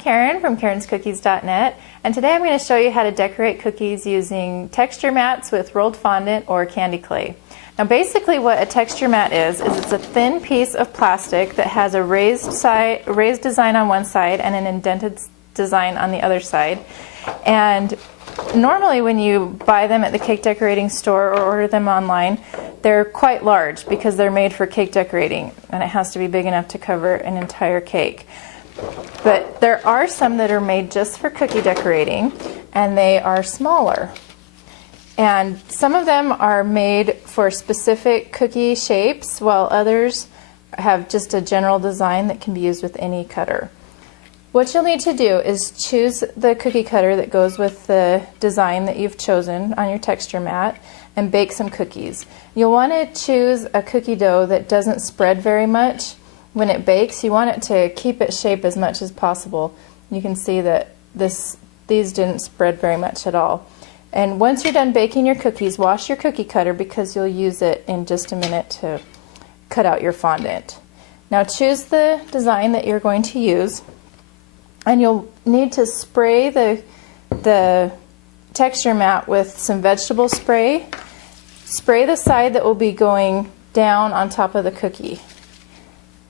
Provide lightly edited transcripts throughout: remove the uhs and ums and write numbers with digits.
Karen from karenscookies.net, and today I'm going to show you how to decorate cookies using texture mats with rolled fondant or candy clay. Now basically what a texture mat is it's a thin piece of plastic that has a raised design on one side and an indented design on the other side. And normally when you buy them at the cake decorating store or order them online, they're quite large because they're made for cake decorating and it has to be big enough to cover an entire cake. But there are some that are made just for cookie decorating and they are smaller. And some of them are made for specific cookie shapes while others have just a general design that can be used with any cutter. What you'll need to do is choose the cookie cutter that goes with the design that you've chosen on your texture mat and bake some cookies. You'll want to choose a cookie dough that doesn't spread very much when it bakes. You want it to keep its shape as much as possible. You can see that these didn't spread very much at all. And once you're done baking your cookies, wash your cookie cutter because you'll use it in just a minute to cut out your fondant. Now choose the design that you're going to use. And you'll need to spray the texture mat with some vegetable spray. Spray the side that will be going down on top of the cookie.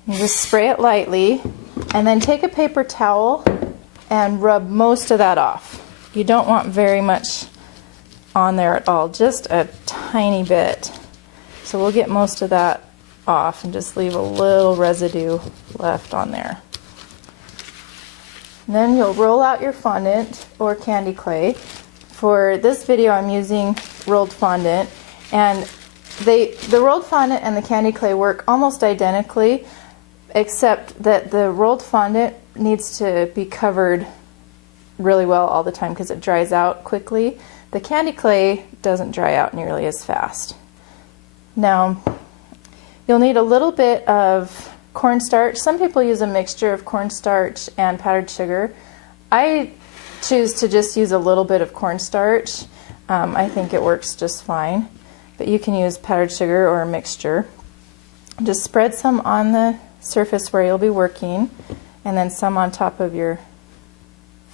And just spray it lightly, and then take a paper towel and rub most of that off. You don't want very much on there at all, just a tiny bit. So we'll get most of that off and just leave a little residue left on there. Then you'll roll out your fondant or candy clay. For this video I'm using rolled fondant, and the rolled fondant and the candy clay work almost identically, except that the rolled fondant needs to be covered really well all the time because it dries out quickly. The candy clay doesn't dry out nearly as fast. Now you'll need a little bit of cornstarch. Some people use a mixture of cornstarch and powdered sugar. I choose to just use a little bit of cornstarch. I think it works just fine, but you can use powdered sugar or a mixture. Just spread some on the surface where you'll be working and then some on top of your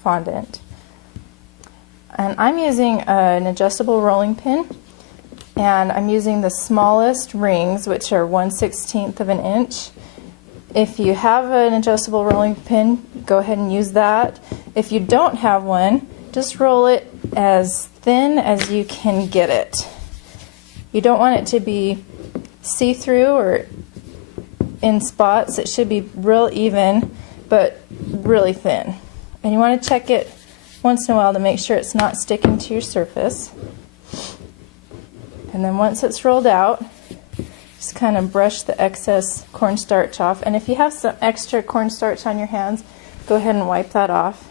fondant. And I'm using an adjustable rolling pin, and I'm using the smallest rings, which are 1/16 of an inch. If you have an adjustable rolling pin, go ahead and use that. If you don't have one, just roll it as thin as you can get it. You don't want it to be see-through or in spots. It should be real even, but really thin. And you want to check it once in a while to make sure it's not sticking to your surface. And then once it's rolled out, just kind of brush the excess cornstarch off. And if you have some extra cornstarch on your hands, go ahead and wipe that off.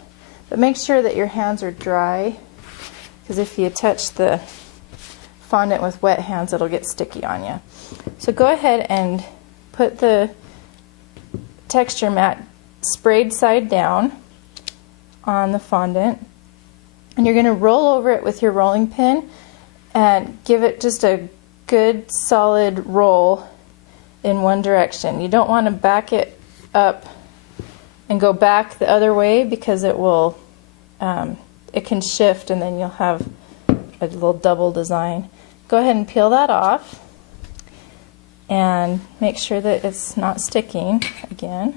But make sure that your hands are dry, because if you touch the fondant with wet hands, it'll get sticky on you. So go ahead and put the texture mat sprayed side down on the fondant. And you're going to roll over it with your rolling pin and give it just a good solid roll in one direction. You don't want to back it up and go back the other way because it will it can shift and then you'll have a little double design. Go ahead and peel that off and make sure that it's not sticking again,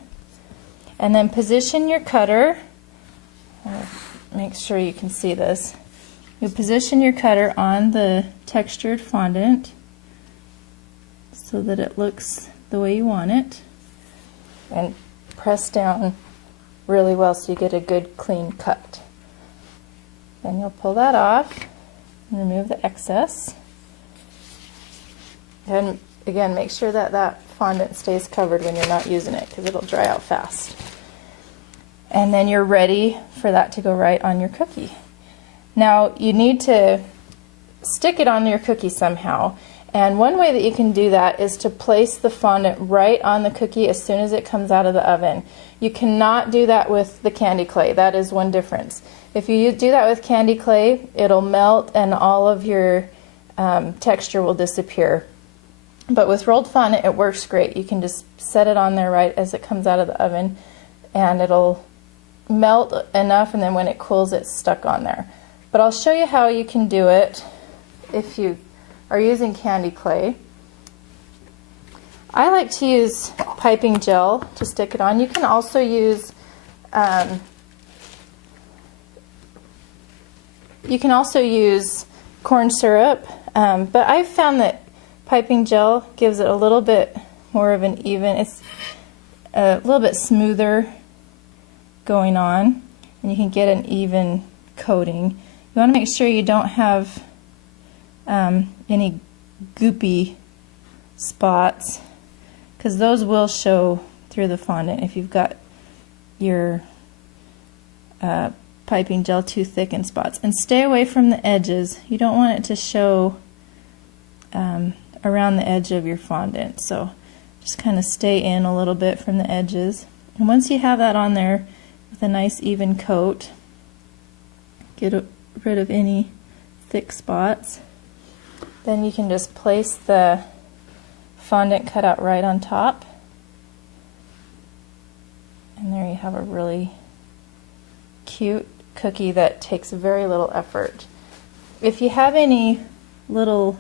and then position your cutter. Make sure you can see this. You position your cutter on the textured fondant so that it looks the way you want it, and press down really well so you get a good clean cut. Then you'll pull that off and remove the excess. And again, make sure that that fondant stays covered when you're not using it because it'll dry out fast. And then you're ready for that to go right on your cookie. Now you need to stick it on your cookie somehow, and one way that you can do that is to place the fondant right on the cookie as soon as it comes out of the oven. You cannot do that with the candy clay. That is one difference. If you do that with candy clay, it'll melt and all of your texture will disappear. But with rolled fondant, it works great. You can just set it on there right as it comes out of the oven, and it'll melt enough, and then when it cools it's stuck on there. But I'll show you how you can do it if you are using candy clay. I like to use piping gel to stick it on. You can also use corn syrup, but I've found that piping gel gives it a little bit more of an even, it's a little bit smoother going on, and you can get an even coating. You want to make sure you don't have any goopy spots, because those will show through the fondant if you've got your piping gel too thick in spots. And stay away from the edges. You don't want it to show around the edge of your fondant, so just kind of stay in a little bit from the edges. And once you have that on there with a nice even coat, get rid of any thick spots, then you can just place the fondant cutout right on top, and there you have a really cute cookie that takes very little effort. If you have any little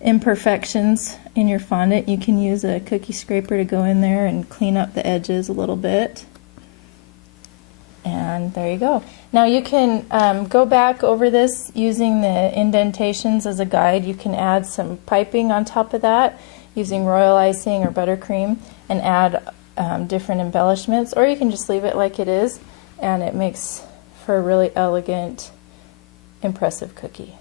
imperfections in your fondant, you can use a cookie scraper to go in there and clean up the edges a little bit. And there you go. Now you can go back over this using the indentations as a guide. You can add some piping on top of that using royal icing or buttercream and add different embellishments, or you can just leave it like it is, and it makes for a really elegant, impressive cookie.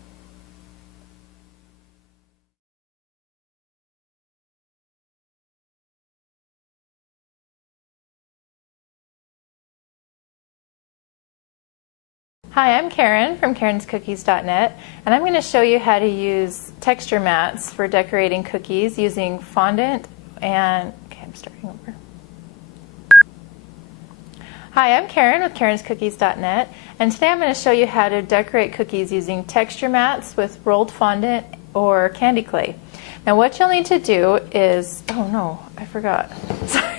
Hi, I'm Karen from karenscookies.net, and I'm going to show you how to use texture mats for decorating cookies using fondant and... Okay, I'm starting over. Hi, I'm Karen with karenscookies.net, and today I'm going to show you how to decorate cookies using texture mats with rolled fondant or candy clay. Now what you'll need to do is... Oh no, I forgot. Sorry.